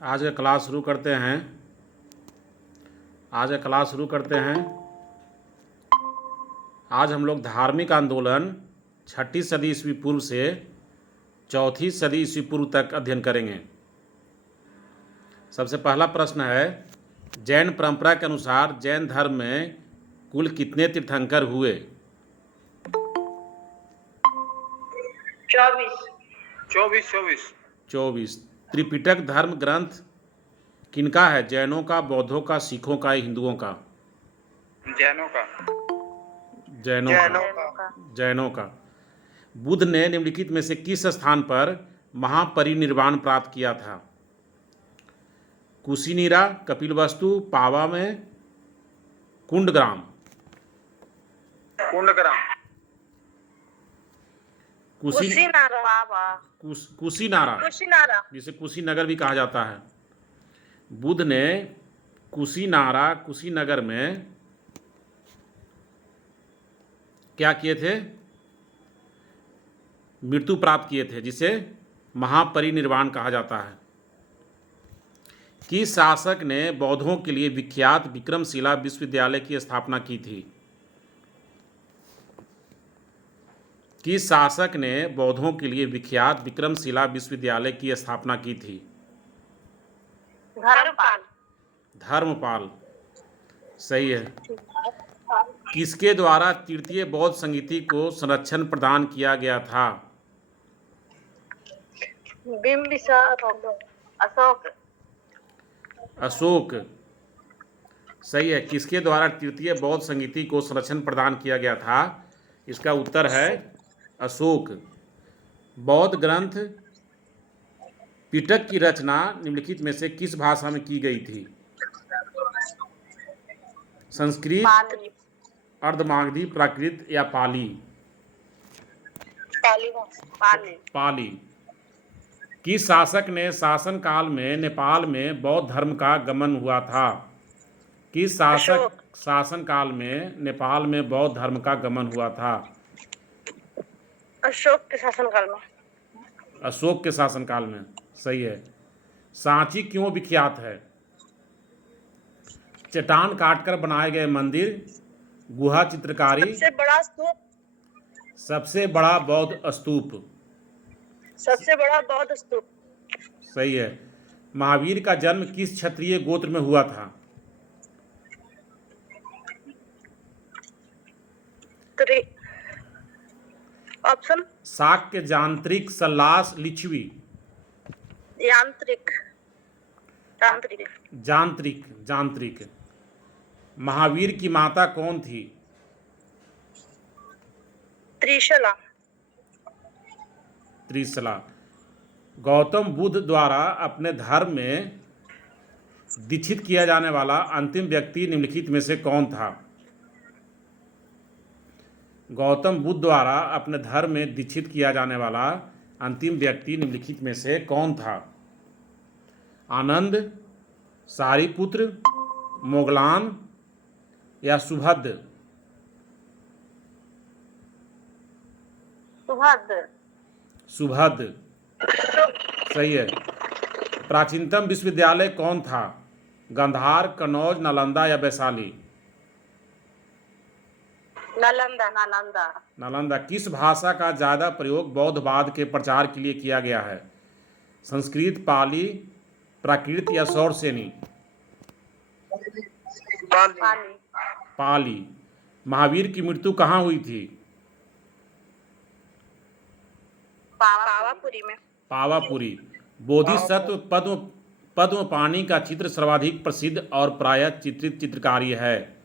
आज का क्लास शुरू करते हैं। आज हम लोग धार्मिक आंदोलन 6ठी सदी ईस्वी पूर्व से 4ठी सदी ईस्वी पूर्व तक अध्ययन करेंगे। सबसे पहला प्रश्न है, जैन परंपरा के अनुसार जैन धर्म में कुल कितने तीर्थंकर हुए? 24। त्रिपिटक धर्म ग्रंथ किनका है? जैनों का, बौद्धों का, सिखों का, हिंदुओं का? जैनों का। बुद्ध ने निम्नलिखित में से किस स्थान पर महापरिनिर्वाण प्राप्त किया था? कुशीनीरा, कपिलवस्तु, पावा में, कुंडग्राम? कुशीनारा, जिसे कुशीनगर भी कहा जाता है। बुद्ध ने कुशीनगर में क्या किए थे? मृत्यु प्राप्त किए थे, जिसे महापरिनिर्वाण कहा जाता है। किस शासक ने बौद्धों के लिए विख्यात विक्रमशिला विश्वविद्यालय की स्थापना की थी? किस शासक ने बौद्धों के लिए विख्यात विक्रमशिला विश्वविद्यालय की स्थापना की थी? धर्मपाल। सही है। किसके द्वारा तृतीय बौद्ध संगीति को संरक्षण प्रदान किया गया था? अशोक। सही है। किसके द्वारा तृतीय बौद्ध संगीति को संरक्षण प्रदान किया गया था? इसका उत्तर है अशोक। बौद्ध ग्रंथ पिटक की रचना निम्नलिखित में से किस भाषा में की गई थी? संस्कृत, अर्धमागधी, प्राकृत या पाली? पाली। किस शासक ने शासन काल में नेपाल में बौद्ध धर्म का गमन हुआ था? किस शासक शासन काल में नेपाल में बौद्ध धर्म का गमन हुआ था? अशोक के शासनकाल में। सही है। सांची क्यों विख्यात है? चट्टान काटकर बनाए गए मंदिर, गुहा चित्रकारी, सबसे बड़ा बौद्ध स्तूप। सही है। महावीर का जन्म किस क्षत्रिय गोत्र में हुआ था? ऑप्शन। शाक्य, जांत्रिक, सल्लास, लिच्छवी? जांत्रिक। महावीर की माता कौन थी? त्रिशला। गौतम बुद्ध द्वारा अपने धर्म में दीक्षित किया जाने वाला अंतिम व्यक्ति निम्नलिखित में से कौन था? गौतम बुद्ध द्वारा अपने धर्म में दीक्षित किया जाने वाला अंतिम व्यक्ति निम्नलिखित में से कौन था? आनंद, सारिपुत्र, मोगलान या सुभद्र? सुभद्र। सही है। प्राचीनतम विश्वविद्यालय कौन था? गांधार, कनौज, नालंदा या वैशाली? नालंदा। किस भाषा का ज्यादा प्रयोग बौद्धवाद के प्रचार के लिए किया गया है? संस्कृत, पाली, प्राकृत या सौरसेनी? पाली। महावीर की मृत्यु कहाँ हुई थी? पावापुरी। बोधिसत्व पद्मपाणि का चित्र सर्वाधिक प्रसिद्ध और प्रायः चित्रित चित्रकारी है,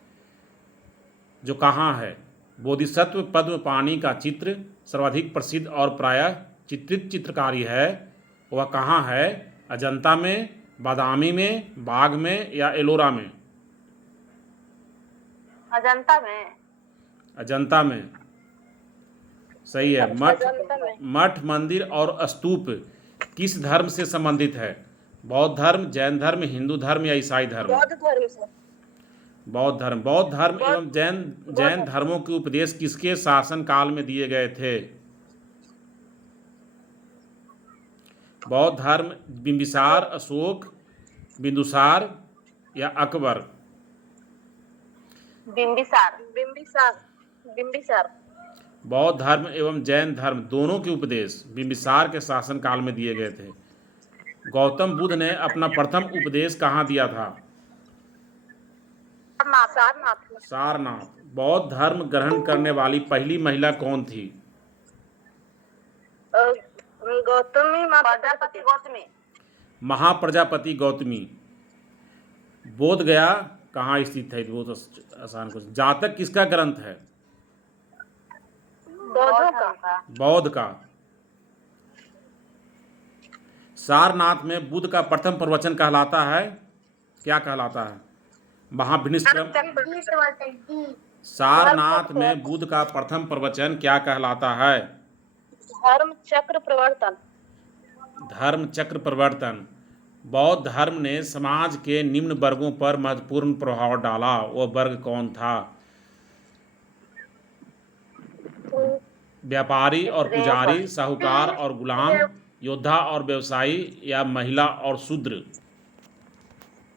जो कहाँ है? बोधिसत्व पद्मपाणि का चित्र सर्वाधिक प्रसिद्ध और प्रायः चित्रित चित्रकारी है, वह कहाँ है? अजंता में, बादामी में, बाग में या एलोरा में? अजंता में। सही है। मठ, मंदिर और स्तूप किस धर्म से संबंधित है? बौद्ध धर्म, जैन धर्म, हिंदू धर्म या ईसाई धर्म? बौद्ध धर्म एवं जैन धर्मों के उपदेश किसके शासन काल में दिए गए थे? बौद्ध धर्म बिंबिसार, अशोक, बिंदुसार या अकबर? बिंबिसार। बिंबिसार। बिंबिसार। बौद्ध धर्म एवं जैन धर्म दोनों के उपदेश बिंबिसार के शासनकाल में दिए गए थे। गौतम बुद्ध ने अपना प्रथम उपदेश कहाँ दिया था? सारनाथ में। सारनाथ। बौद्ध धर्म ग्रहण करने वाली पहली महिला कौन थी? गौतमी माता प्रजापति गौतमी। महाप्रजापति गौतमी। बोध गया कहाँ स्थित है? बहुत आसान क्वेश्चन। जातक किसका ग्रंथ है? बौद्धों का। बौद्ध का। सारनाथ में बुद्ध का प्रथम प्रवचन कहलाता है, क्या कहलाता है? महाभिनिष्क्रम। सारनाथ में बुद्ध का प्रथम प्रवचन क्या कहलाता है? धर्म चक्र प्रवर्तन। धर्म चक्र प्रवर्तन। बौद्ध धर्म ने समाज के निम्न वर्गों पर महत्वपूर्ण प्रभाव डाला, वह वर्ग कौन था? व्यापारी और पुजारी, साहूकार और गुलाम, योद्धा और व्यवसायी, या महिला और शूद्र?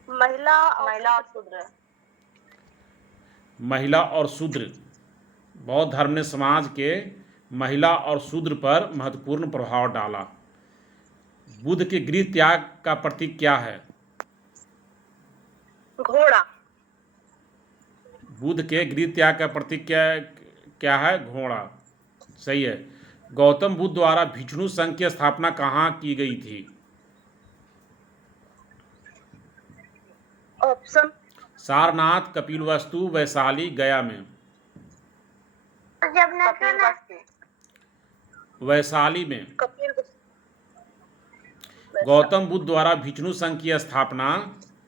महिला महिला और शूद्र। महिला और शूद्र। बौद्ध धर्म ने समाज के महिला और शूद्र पर महत्वपूर्ण प्रभाव डाला। बुद्ध के गृह त्याग का प्रतीक क्या है? घोड़ा। बुद्ध के गृह त्याग का प्रतीक क्या है? घोड़ा। सही है। गौतम बुद्ध द्वारा भिक्षु संघ की स्थापना कहाँ की गई थी? ऑप्शन। सारनाथ, कपिलवस्तु, वैशाली, गया में? कपिलवस्तु। वैशाली में। कपिल। गौतम बुद्ध द्वारा भिक्षु संघ की स्थापना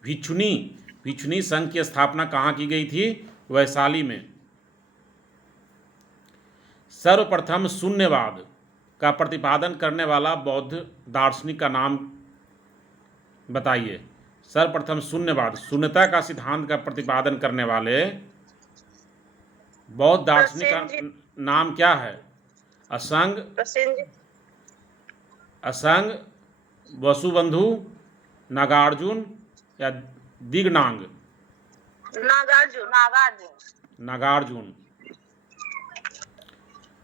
भिक्षुनी संघ की स्थापना कहाँ की गई थी? वैशाली में। सर्वप्रथम शून्यवाद का प्रतिपादन करने वाला बौद्ध दार्शनिक का नाम बताइए। सर्वप्रथम शून्यवाद, शून्यता का सिद्धांत का प्रतिपादन करने वाले बौद्ध दार्शनिक का नाम क्या है? असंग, वसुबंधु, नागार्जुन, या दिगनांग? नागार्जुन।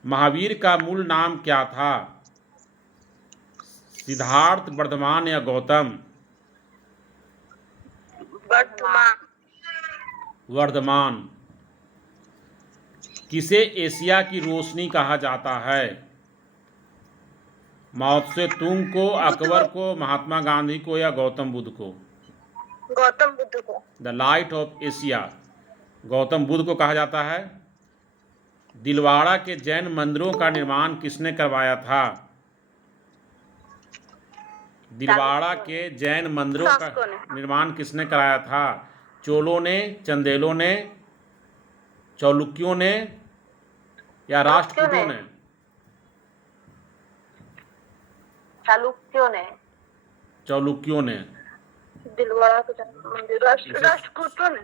महावीर का मूल नाम क्या था? सिद्धार्थ, वर्धमान, या गौतम? वर्धमान। किसे एशिया की रोशनी कहा जाता है? माओ त्से तुंग को, अकबर को, महात्मा गांधी को, या गौतम बुद्ध को? गौतम बुद्ध को। The light of Asia Gautam Buddha को कहा जाता है। दिलवाड़ा के जैन मंदिरों का निर्माण किसने करवाया था? दिलवाड़ा के जैन मंदिरों का निर्माण किसने कराया था? चोलों ने, चंदेलों ने, चालुक्यों ने, या राष्ट्रकूटों ने? चालुक्यों ने। दिलवाड़ा के मंदिर राष्ट्रकूटों ने।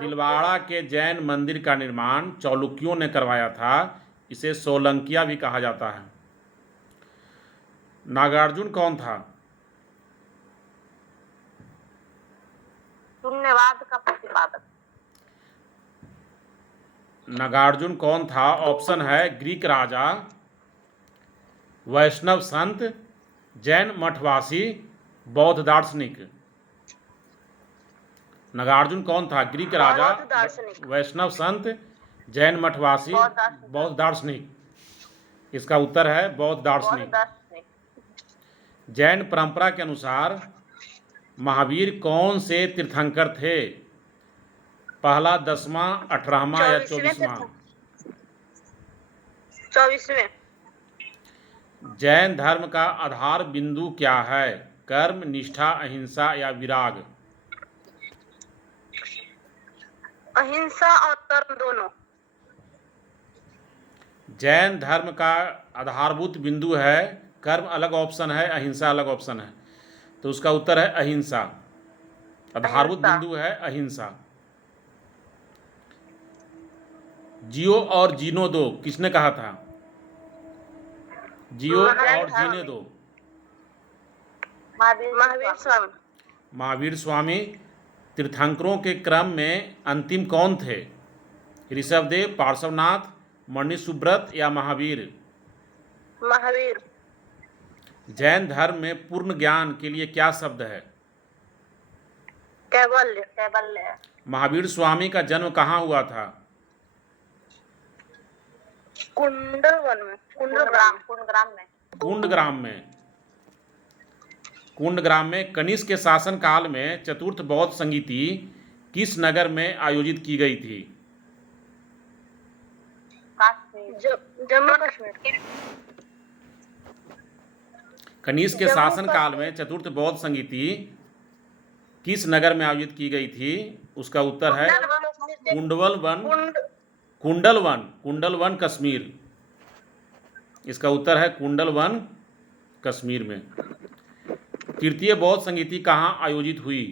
दिलवाड़ा के जैन मंदिर का निर्माण चालुक्यों ने करवाया था। इसे सोलंकिया भी कहा जाता है। नागार्जुन कौन था? शून्यवाद का प्रतिपादक। नागार्जुन कौन था? ऑप्शन है ग्रीक राजा, वैष्णव संत, जैन मठवासी, बौद्ध दार्शनिक। नागार्जुन कौन था? ग्रीक राजा, वैष्णव संत, जैन मठवासी, बौद्ध दार्शनिक। इसका उत्तर है बौद्ध दार्शनिक। जैन परंपरा के अनुसार महावीर कौन से तीर्थंकर थे? पहला, 10वां, 18वां, या 24वां? 24वें। जैन धर्म का आधार बिंदु क्या है? कर्म, निष्ठा, अहिंसा, या विराग? अहिंसा और कर्म दोनों। जैन धर्म का आधारभूत बिंदु है कर्म, अलग ऑप्शन है, अहिंसा अलग ऑप्शन है। तो उसका उत्तर है अहिंसा। आधारभूत बिंदु है अहिंसा। जियो और जीनो दो किसने कहा था? जियो और जीने दो। महावीर स्वामी। महावीर स्वामी तीर्थंकरों के क्रम में अंतिम कौन थे? ऋषभदेव, पार्श्वनाथ, मणिसुब्रत या महावीर? महावीर। जैन धर्म में पूर्ण ज्ञान के लिए क्या शब्द है? कैवल्य। कैवल्य। महावीर स्वामी का जन्म कहाँ हुआ था? कुंडलवन में। कुंडग्राम। कुंडग्राम में। कुंडग्राम में। कुंडग्राम में कनिष्क के शासन काल में चतुर्थ बौद्ध संगीति किस नगर में आयोजित की गई थी? काश्मीर। जम्मू कश्मीर। कनिष्क के जम्मू शासन काल कश्मीर। में चतुर्थ बौद्ध संगीति किस नगर में आयोजित की गई थी? उसका उत्तर है कुंडलवन। कुंडलवन। कुंडलवन कश्मीर। इसका उत्तर है कुंडलवन कश्मीर में। तृतीय बौद्ध संगीति कहाँ आयोजित हुई?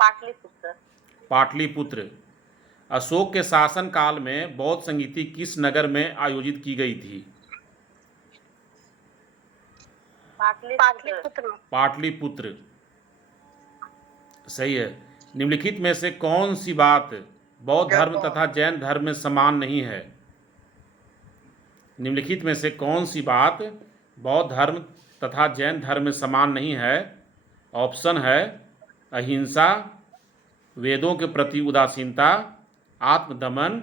पाटलिपुत्र। पाटलिपुत्र। अशोक के शासन काल में बौद्ध संगीति किस नगर में आयोजित की गई थी? पाटलिपुत्र। पाटलिपुत्र सही है। निम्नलिखित में से कौन सी बात बौद्ध धर्म तथा जैन धर्म में समान नहीं है? निम्नलिखित में से कौन सी बात बौद्ध धर्म तथा जैन धर्म में समान नहीं है? ऑप्शन है अहिंसा, वेदों के प्रति उदासीनता, आत्मदमन,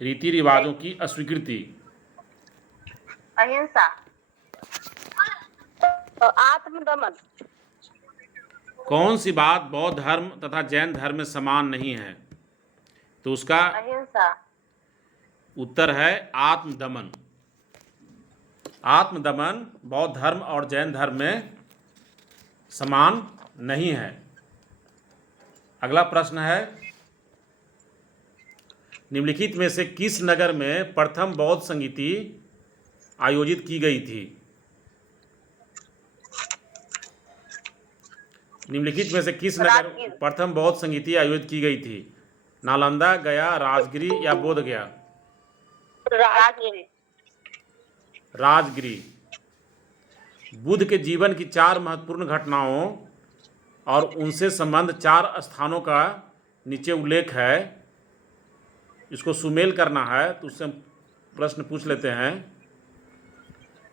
रीति रिवाजों की अस्वीकृति। अहिंसा। आत्मदमन। कौन सी बात बौद्ध धर्म तथा जैन धर्म में समान नहीं है? तो उसका अहिंसा। उत्तर है आत्मदमन। आत्मदमन बौद्ध धर्म और जैन धर्म में समान नहीं है। अगला प्रश्न है निम्नलिखित में से किस नगर में प्रथम बौद्ध संगीति आयोजित की गई थी? निम्नलिखित में से किस नगर प्रथम बौद्ध संगीति आयोजित की गई थी? नालंदा, गया, राजगिरी या बोधगया? राजगिरी। राजगिरी। बुद्ध के जीवन की 4 महत्वपूर्ण घटनाओं और उनसे संबंध 4 स्थानों का नीचे उल्लेख है। इसको सुमेल करना है तो उससे प्रश्न पूछ लेते हैं।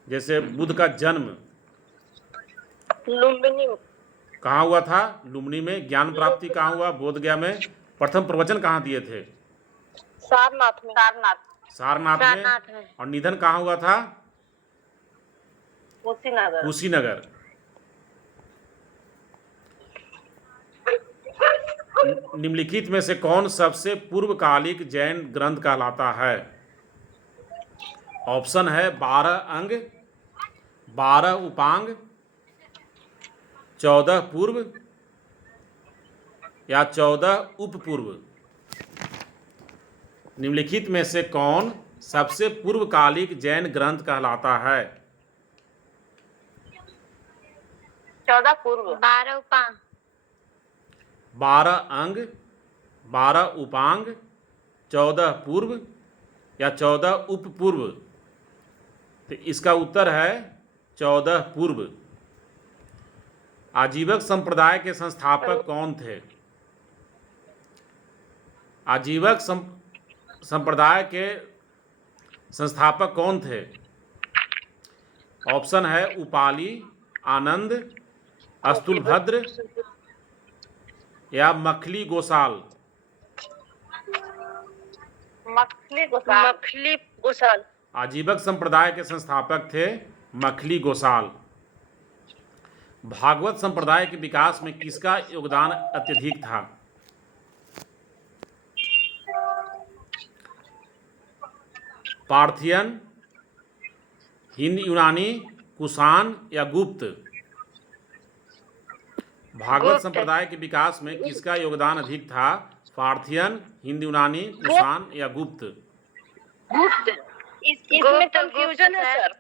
जैसे बुद्ध का जन्म लुम्बिनी। कहाँ हुआ था? लुम्बिनी में। ज्ञान प्राप्ति कहाँ हुआ? बोधगया में। प्रथम प्रवचन कहाँ दिए थे? सारनाथ में। सारनाथ में। और निधन कहाँ हुआ था? कुशीनगर। कुशीनगर। निम्नलिखित में से कौन सबसे पूर्वकालिक जैन ग्रंथ कहलाता है? ऑप्शन है 12 अंग, 12 उपांग, 14 पूर्व या 14 उपपूर्व। निम्नलिखित में से कौन सबसे पूर्वकालिक जैन ग्रंथ कहलाता है? 14 पूर्व। 12 उपांग। 12 अंग, 12 उपांग, 14 पूर्व या 14 उपपूर्व। तो इसका उत्तर है 14 पूर्व। आजीवक संप्रदाय के संस्थापक कौन थे? आजीवक संप्रदाय के संस्थापक कौन थे? ऑप्शन है उपाली, आनंद, अस्तुलभद्र या मखली गोसाल। मखली गोसाल। आजीवक संप्रदाय के संस्थापक थे मखली गोसाल। भागवत संप्रदाय के विकास में किसका योगदान अत्यधिक था? पार्थियन, हिंद यूनानी, कुषाण या गुप्त? भागवत संप्रदाय के विकास में किसका योगदान अधिक था? पार्थियन, हिंद यूनानी, कुषाण या गुप्त? इसमें कंफ्यूजन है सर।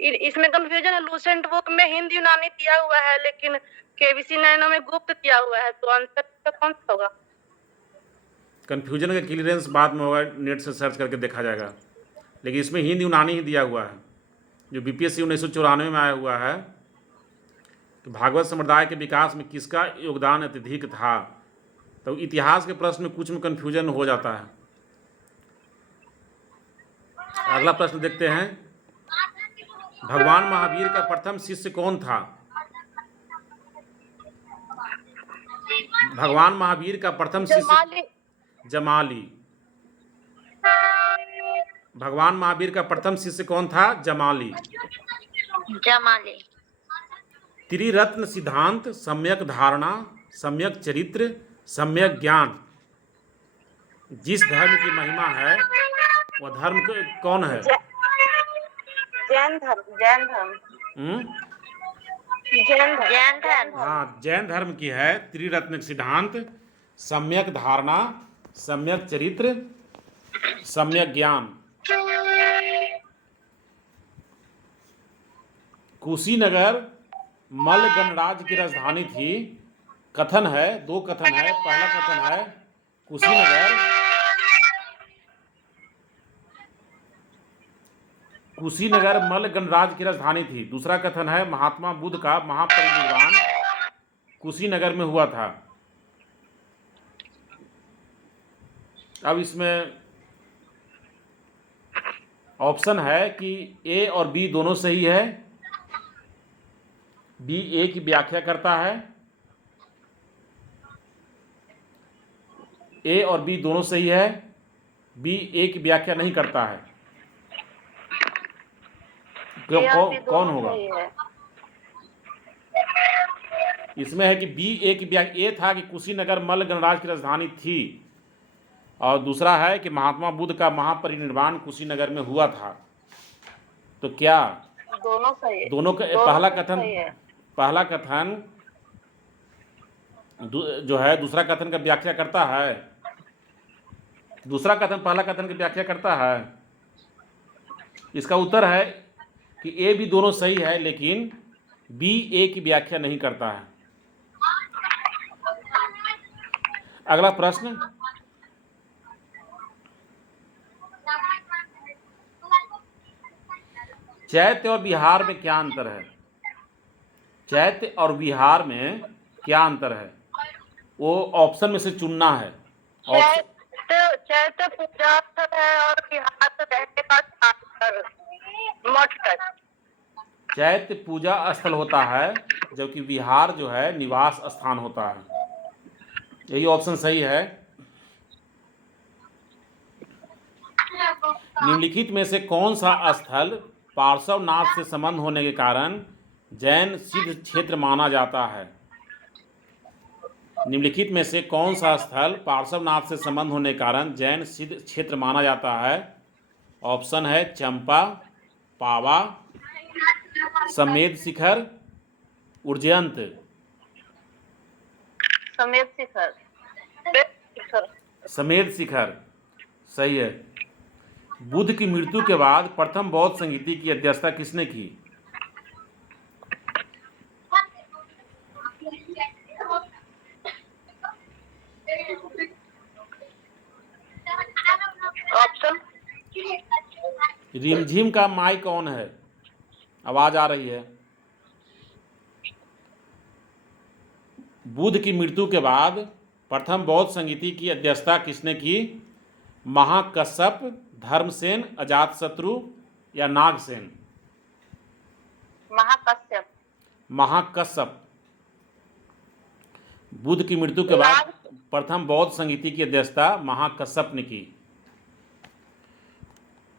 इसमें कंफ्यूजन है। लूसेंट बुक में हिंद यूनानी दिया हुआ है लेकिन केबीसी नैनो में गुप्त दिया हुआ है, तो आंसर कौन सा होगा? कन्फ्यूजन का क्लियरेंस बाद में होगा, नेट से सर्च करके देखा जाएगा। लेकिन इसमें हिंद यूनानी ही दिया हुआ है, जो बीपीएससी 1994 में आया हुआ है। कि भागवत संप्रदाय के विकास में किसका योगदान अत्यधिक था। तो इतिहास के प्रश्न में कुछ में कन्फ्यूजन हो जाता है। अगला प्रश्न देखते हैं, भगवान महावीर का प्रथम शिष्य कौन था? भगवान महावीर का प्रथम शिष्य जमाली। जमाली। भगवान महावीर का प्रथम शिष्य कौन था? जमाली। जमाली। त्रिरत्न सिद्धांत, सम्यक धारणा, सम्यक चरित्र, सम्यक ज्ञान, जिस धर्म की महिमा है वह धर्म कौन है? जैन धर्म। जैन धर्म। जैन धर्म। हाँ, जैन धर्म की है। त्रिरत्न सिद्धांत, सम्यक धारणा, सम्यक चरित्र, सम्यक ज्ञान। कुशीनगर मल्ल गणराज्य की राजधानी थी। कथन है, दो कथन है। पहला कथन है कुशीनगर मल्ल गणराज्य की राजधानी थी। दूसरा कथन है महात्मा बुद्ध का महापरिनिर्वाण कुशीनगर में हुआ था। अब इसमें ऑप्शन है कि ए और बी दोनों सही है। बी ए की व्याख्या करता है। ए और बी दोनों सही है। बी ए की व्याख्या नहीं करता है। कौन होगा? इसमें है कि बी ए की व्याख्या, ए था कि कुशीनगर मल्ल गणराज्य की राजधानी थी, और दूसरा है कि महात्मा बुद्ध का महापरिनिर्वाण कुशीनगर में हुआ था। तो क्या दोनों सही है। दोनों का पहला कथन जो है दूसरा कथन का व्याख्या करता है? दूसरा कथन पहला कथन की व्याख्या करता है? इसका उत्तर है कि ए भी दोनों सही है, लेकिन बी ए की व्याख्या नहीं करता है। अगला प्रश्न, चैत्य और विहार में क्या अंतर है? चैत्य और विहार में क्या अंतर है? वो ऑप्शन में से चुनना है। चैत्य पूजा स्थल है और विहार रहने का स्थान, मठ है। चैत्य पूजा स्थल होता है, जबकि विहार जो है निवास स्थान होता है। यही ऑप्शन सही है। निम्नलिखित में से कौन सा स्थल पार्श्वनाथ से संबंध होने के कारण जैन सिद्ध क्षेत्र माना जाता है? निम्नलिखित में से कौन सा स्थल पार्श्वनाथ से संबंध होने के कारण जैन सिद्ध क्षेत्र माना जाता है? ऑप्शन है चंपा, पावा, समेत शिखर, उज्जयंत। समेत शिखर। समेत शिखर सही है। बुद्ध की मृत्यु के बाद प्रथम बौद्ध संगीति की अध्यक्षता किसने की? ऑप्शन, रिमझिम का माई कौन है? आवाज आ रही है। बुद्ध की मृत्यु के बाद प्रथम बौद्ध संगीति की अध्यक्षता किसने की? महाकश्यप, धर्मसेन, अजातशत्रु या नागसेन? महाकश्यप। महाकश्यप। बुद्ध की मृत्यु के बाद प्रथम बौद्ध संगीति की अध्यक्षता महाकश्यप ने की।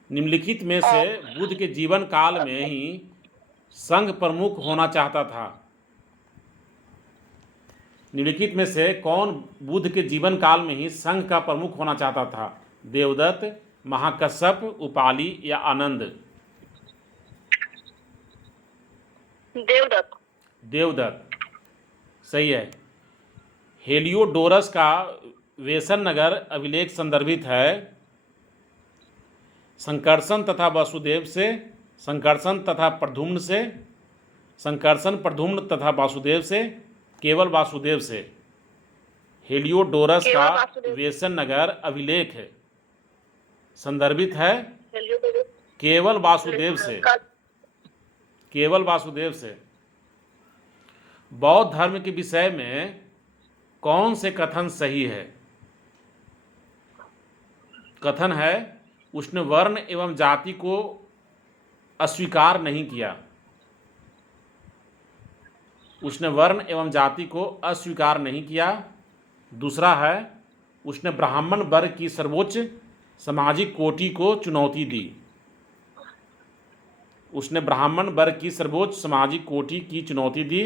निम्नलिखित में से बुद्ध के जीवन काल में ही संघ प्रमुख होना चाहता था? निम्नलिखित में से कौन बुद्ध के जीवन काल में ही संघ का प्रमुख होना चाहता था? देवदत्त, महाकश्यप, उपाली या आनंद? देवदत्त। देवदत्त सही है। हेलियोडोरस का वेसन नगर अभिलेख संदर्भित है संकर्षण तथा वासुदेव से, संकर्षण तथा प्रद्युम्न से, संकर्षण प्रद्युम्न तथा वासुदेव से, केवल वासुदेव से। हेलियोडोरस का वेसन नगर अभिलेख है संदर्भित है केवल वासुदेव से। केवल वासुदेव से। बौद्ध धर्म के विषय में कौन से कथन सही है? कथन है उसने वर्ण एवं जाति को अस्वीकार नहीं किया। उसने वर्ण एवं जाति को अस्वीकार नहीं किया। दूसरा है उसने ब्राह्मण वर्ग की सर्वोच्च सामाजिक कोटि को चुनौती दी। उसने ब्राह्मण वर्ग की सर्वोच्च सामाजिक कोटि की चुनौती दी।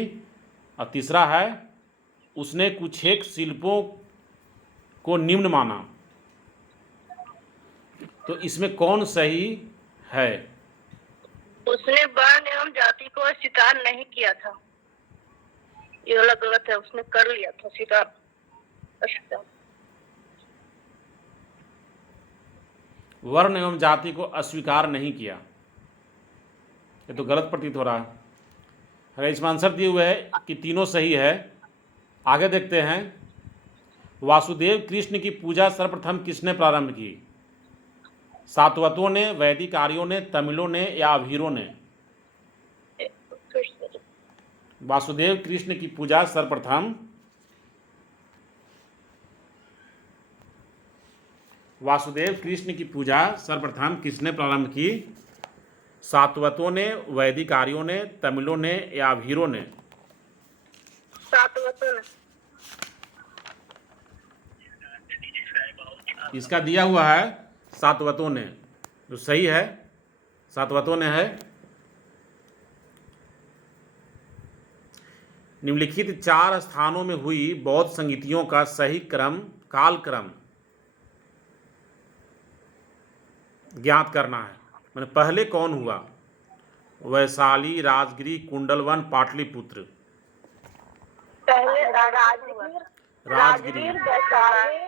और तीसरा है उसने कुछेक शिल्पों को निम्न माना। तो इसमें कौन सही है? उसने वर्ण एवं जाति को स्वीकार नहीं किया था, ये वाला गलत है। उसने कर लिया था स्वीकार। वर्ण एवं जाति को अस्वीकार नहीं किया, ये तो गलत प्रतीत हो रहा है। अरे इसमें आंसर दिए हुए है कि तीनों सही है। आगे देखते हैं। वासुदेव कृष्ण की पूजा सर्वप्रथम किसने प्रारंभ की? सातवतों ने, वैदिक आर्यों ने, तमिलों ने या अभीरों ने? वासुदेव कृष्ण की पूजा सर्वप्रथम वासुदेव कृष्ण की पूजा सर्वप्रथम किसने प्रारंभ की? सातवतों ने, वैदिक आर्यों ने, तमिलों ने या अभीरों ने? सातवतों ने। इसका दिया हुआ है सातवतों ने, जो सही है सातवतों ने है। निम्नलिखित 4 स्थानों में हुई बौद्ध संगीतियों का सही क्रम, कालक्रम ज्ञात करना है। मैंने पहले कौन हुआ? वैशाली, राजगिरी, कुंडलवन, पाटलिपुत्र। पहले राजगिर, वैशाली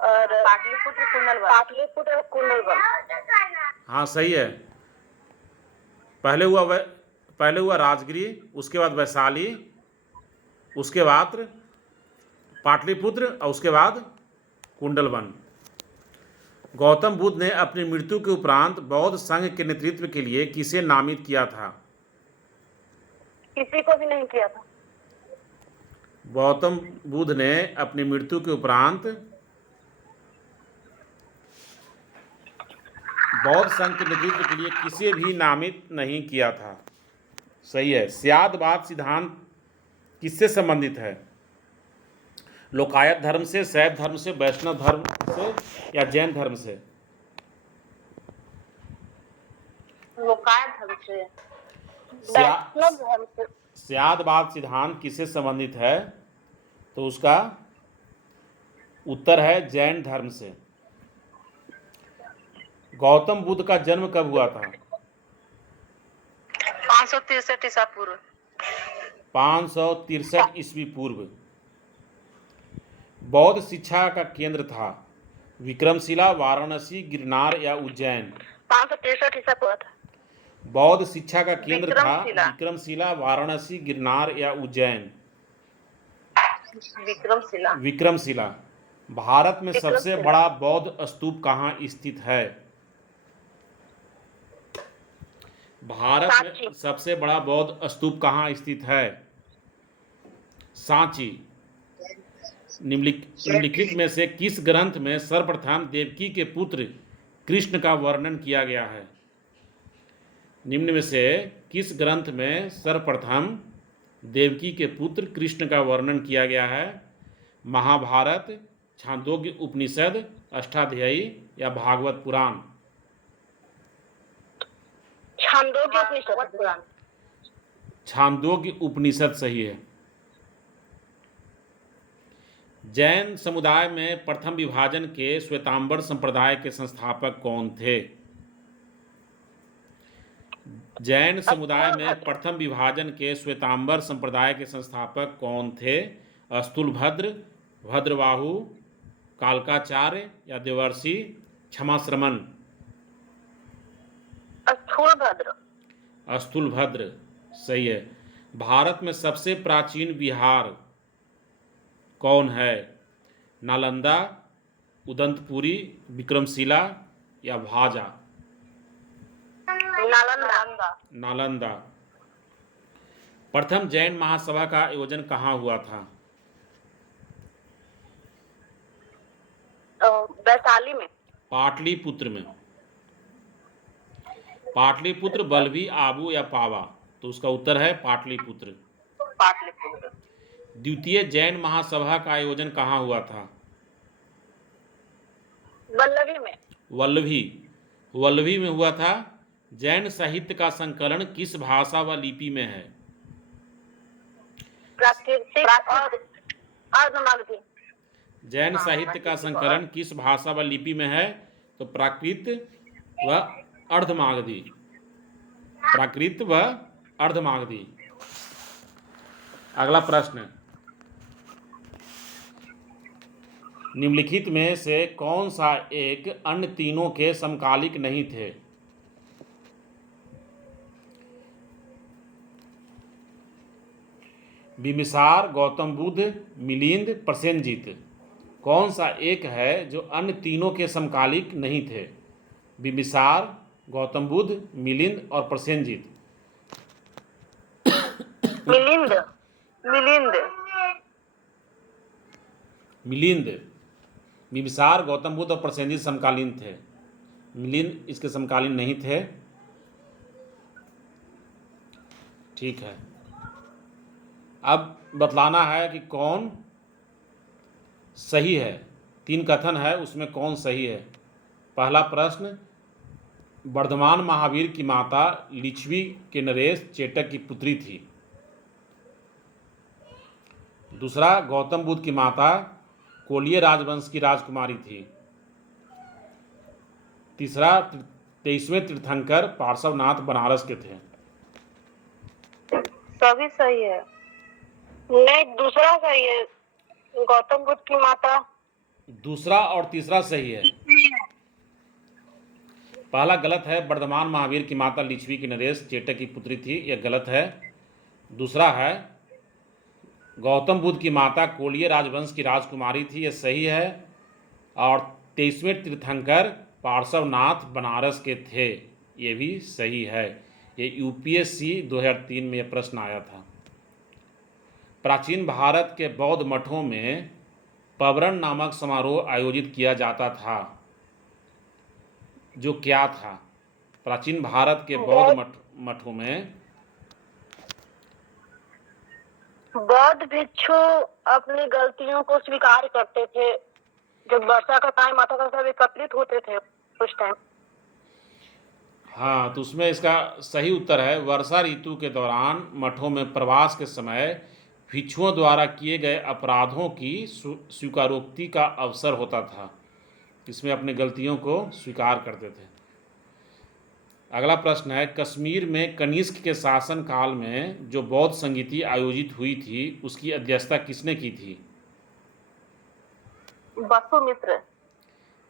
और पाटलिपुत्र और कुंडलवन। हाँ सही है। पहले हुआ राजगिरी, उसके बाद वैशाली, उसके बाद पाटलिपुत्र और उसके बाद कुंडलवन। गौतम बुद्ध ने अपनी मृत्यु के उपरांत बौद्ध संघ के नेतृत्व के लिए किसे नामित किया था? किसी को भी नहीं किया था। गौतम बुद्ध ने अपनी मृत्यु के उपरांत बौद्ध संघ के नेतृत्व के लिए किसे भी नामित नहीं किया था। सही है। स्यादवाद सिद्धांत किससे संबंधित है? लोकायत धर्म से, शैव धर्म से, वैष्णव धर्म से या जैन धर्म से? लोकायत धर्म से। वैष्णव धर्म से। स्यादवाद सिद्धांत किससे संबंधित है? तो उसका उत्तर है जैन धर्म से। गौतम बुद्ध का जन्म कब हुआ था? 563 ईसा पूर्व। 563 ईस्वी पूर्व। बौद्ध शिक्षा का केंद्र था विक्रमशिला, वाराणसी, गिरनार या उज्जैन? 563 ईसा पूर्व था। बौद्ध शिक्षा का केंद्र था विक्रमशिला, वाराणसी, गिरनार या उज्जैन? विक्रमशिला। विक्रमशिला। भारत में सबसे बड़ा बौद्ध स्तूप कहाँ स्थित है? भारत में सबसे बड़ा बौद्ध स्तूप कहाँ स्थित है? सांची। निम्नलिखित में से किस ग्रंथ में सर्वप्रथम देवकी के पुत्र कृष्ण का वर्णन किया गया है? निम्न में से किस ग्रंथ में सर्वप्रथम देवकी के पुत्र कृष्ण का वर्णन किया गया है? महाभारत, छांदोग्य उपनिषद, अष्टाध्यायी या भागवत पुराण? छांदोग्य उपनिषद। छांदोग्य उपनिषद सही है। जैन समुदाय में प्रथम विभाजन के श्वेतांबर संप्रदाय के संस्थापक कौन थे? जैन समुदाय में प्रथम विभाजन के श्वेतांबर संप्रदाय के संस्थापक कौन थे? स्थूलभद्र, भद्रबाहु, कालकाचार्य या देवर्षि क्षमाश्रमण? स्थूलभद्र। स्थूलभद्र सही है। भारत में सबसे प्राचीन विहार कौन है? नालंदा, उदंतपुरी, विक्रमशिला या भाजा? नालंदा। नालंदा। प्रथम जैन महासभा का आयोजन कहाँ हुआ था? वैशाली में। पाटलिपुत्र में। पाटलिपुत्र, बल्लभी, आबू या पावा? तो उसका उत्तर है पाटलिपुत्र। पाटलिपुत्र। द्वितीय जैन महासभा का आयोजन कहाँ हुआ था? वल्लभी में। वल्लभी। वल्लभी में हुआ था। जैन साहित्य का संकलन किस भाषा व लिपि में है? प्राकृतिक और अर्धमागधी। जैन साहित्य का संकलन किस भाषा व लिपि में है? तो प्राकृत व अर्धमागधी। प्राकृत व अर्धमागधी। अगला प्रश्न, निम्नलिखित में से कौन सा एक अन्य तीनों के समकालिक नहीं थे? बिम्बिसार, गौतम बुद्ध, मिलिंद, प्रसेनजीत। कौन सा एक है जो अन्य तीनों के समकालिक नहीं थे? बिम्बिसार, गौतम बुद्ध, मिलिंद और प्रसेनजीत। मिलिंद। मिलिंद। मिलिंद। बिम्बिसार, गौतम बुद्ध और प्रसेनजीत समकालीन थे। मिलिंद इसके समकालीन नहीं थे। ठीक है, अब बतलाना है कि कौन सही है। 3 कथन है, उसमें कौन सही है। पहला प्रश्न, वर्धमान महावीर की माता लिच्छवी के नरेश चेटक की पुत्री थी। दूसरा, गौतम बुद्ध की माता कोलिय राजवंश की राजकुमारी थी। तीसरा, 23वें तीर्थंकर पार्श्वनाथ बनारस के थे। सभी सही है। नहीं, दूसरा सही है, गौतम बुद्ध की माता। दूसरा और तीसरा सही है। पहला गलत है, वर्धमान महावीर की माता लिच्छवी की नरेश चेटक की पुत्री थी, यह गलत है। दूसरा है, गौतम बुद्ध की माता कोलिय राजवंश की राजकुमारी थी, यह सही है। और 23वें तीर्थंकर पार्श्वनाथ बनारस के थे, ये भी सही है। ये यूपीएससी 2003 में यह प्रश्न आया था। प्राचीन भारत के बौद्ध मठों में पवरण नामक समारोह आयोजित किया जाता था, जो क्या था? प्राचीन भारत के बौद्ध मठों में बौद्ध भिक्षु अपनी गलतियों को स्वीकार करते थे। जब वर्षा का टाइम आता था, सब एकत्रित होते थे उस टाइम। हाँ, तो उसमें इसका सही उत्तर है, वर्षा ऋतु के दौरान मठों में प्रवास के समय भिक्षुओं द्वारा किए गए अपराधों की स्वीकारोक्ति का अवसर होता था। इसमें अपनी गलतियों को स्वीकार करते थे। अगला प्रश्न है, कश्मीर में कनिष्क के शासन काल में जो बौद्ध संगीति आयोजित हुई थी, उसकी अध्यक्षता किसने की थी? वसुमित्र।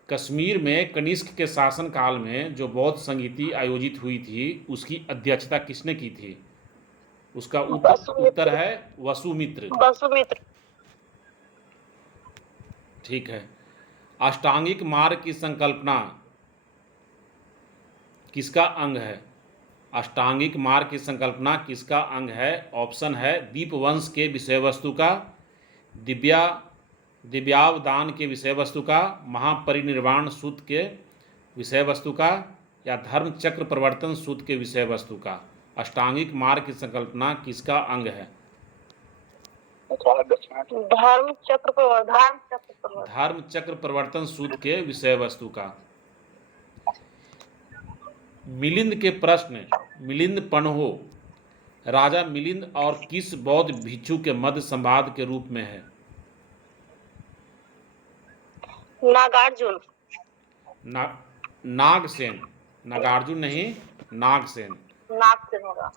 कश्मीर में कनिष्क के शासन काल में जो बौद्ध संगीति आयोजित हुई थी, उसकी अध्यक्षता किसने की थी? उसका उत्तर है वसुमित्र। वसुमित्र। ठीक है, अष्टांगिक मार्ग की संकल्पना किसका अंग है? अष्टांगिक मार्ग की संकल्पना किसका अंग है? ऑप्शन है, दीपवंश के विषय वस्तु का, दिव्यावदान के विषय वस्तु का, महापरिनिर्वाण सूत्र के विषय वस्तु का, या धर्म चक्र प्रवर्तन सूत्र के विषय वस्तु का। अष्टांगिक मार्ग की संकल्पना किसका अंग है? धर्म चक्र प्रवर्तन सूत्र के विषय वस्तु का। मिलिंद के प्रश्न, मिलिंद पन्हो राजा मिलिंद और किस बौद्ध भिक्षु के मध्य संवाद के रूप में है? नागार्जुन। नागसेन। नागार्जुन नहीं, नागसेन। नागसेन होगा।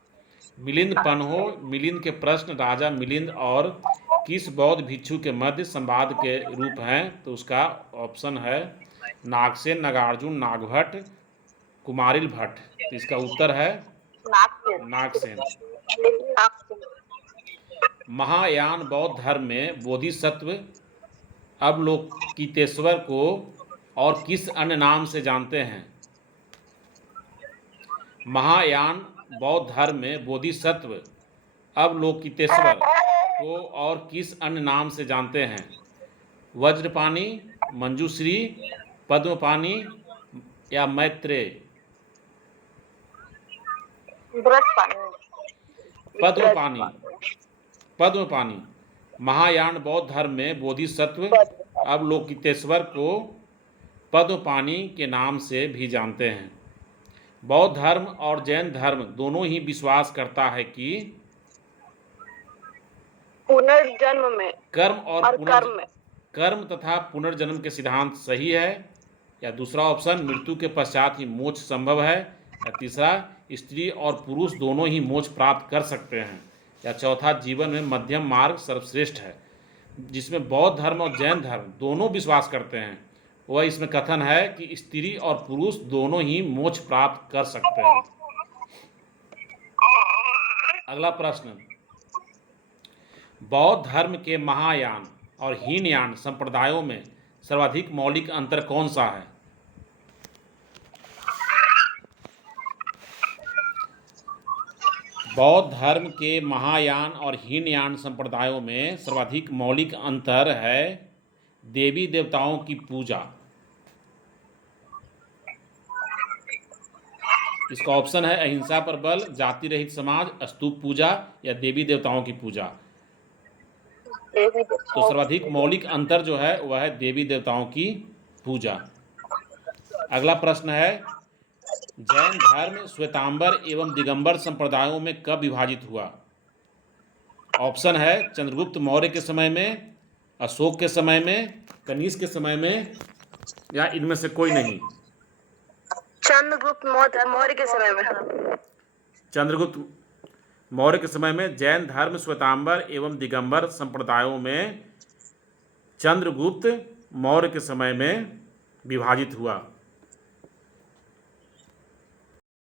मिलिंद पन्हो, मिलिंद के प्रश्न राजा मिलिंद और किस बौद्ध भिक्षु के मध्य संवाद के रूप हैं? तो उसका ऑप्शन है नागसेन, नागार्जुन, नागभट्ट, कुमारिल भट्ट। तो इसका उत्तर है नागसेन। महायान बौद्ध धर्म में बोधिसत्व अवलोकितेश्वर को और किस अन्य नाम से जानते हैं? महायान बौद्ध धर्म में बोधिसत्व अवलोकितेश्वर को और किस अन्य नाम से जानते हैं? वज्रपाणि, मंजूश्री, पद्मपाणि या मैत्रेय? पद्मपाणि। पद्मपाणि। महायान बौद्ध धर्म में बोधिसत्व अवलोकितेश्वर को पद्मपाणि के नाम से भी जानते हैं। बौद्ध धर्म और जैन धर्म दोनों ही विश्वास करता है कि पुनर्जन्म में कर्म और कर्म में कर्म तथा पुनर्जन्म के सिद्धांत सही है, या दूसरा ऑप्शन मृत्यु के पश्चात ही मोक्ष संभव है, या तीसरा स्त्री और पुरुष दोनों ही मोक्ष प्राप्त कर सकते हैं, या चौथा जीवन में मध्यम मार्ग सर्वश्रेष्ठ है। जिसमें बौद्ध धर्म और जैन धर्म दोनों विश्वास करते हैं, वह इसमें कथन है कि स्त्री और पुरुष दोनों ही मोक्ष प्राप्त कर सकते हैं। अगला प्रश्न, बौद्ध धर्म के महायान और हीनयान संप्रदायों में सर्वाधिक मौलिक अंतर कौन सा है? बौद्ध धर्म के महायान और हीनयान संप्रदायों में सर्वाधिक मौलिक अंतर है देवी देवताओं की पूजा। इसका ऑप्शन है अहिंसा पर बल, जाति रहित समाज, स्तूप पूजा या देवी देवताओं की पूजा। तो सर्वाधिक मौलिक अंतर जो है वह है देवी देवताओं की पूजा। अगला प्रश्न है, जैन धर्म श्वेतांबर एवं दिगंबर संप्रदायों में कब विभाजित हुआ? ऑप्शन है चंद्रगुप्त मौर्य के समय में, अशोक के समय में, कनिष्क के समय में, या इनमें से कोई नहीं। चंद्रगुप्त मौर्य के समय में। चंद्रगुप्त मौर्य के समय में जैन धर्म श्वेतांबर एवं दिगंबर संप्रदायों में चंद्रगुप्त मौर्य के समय में विभाजित हुआ।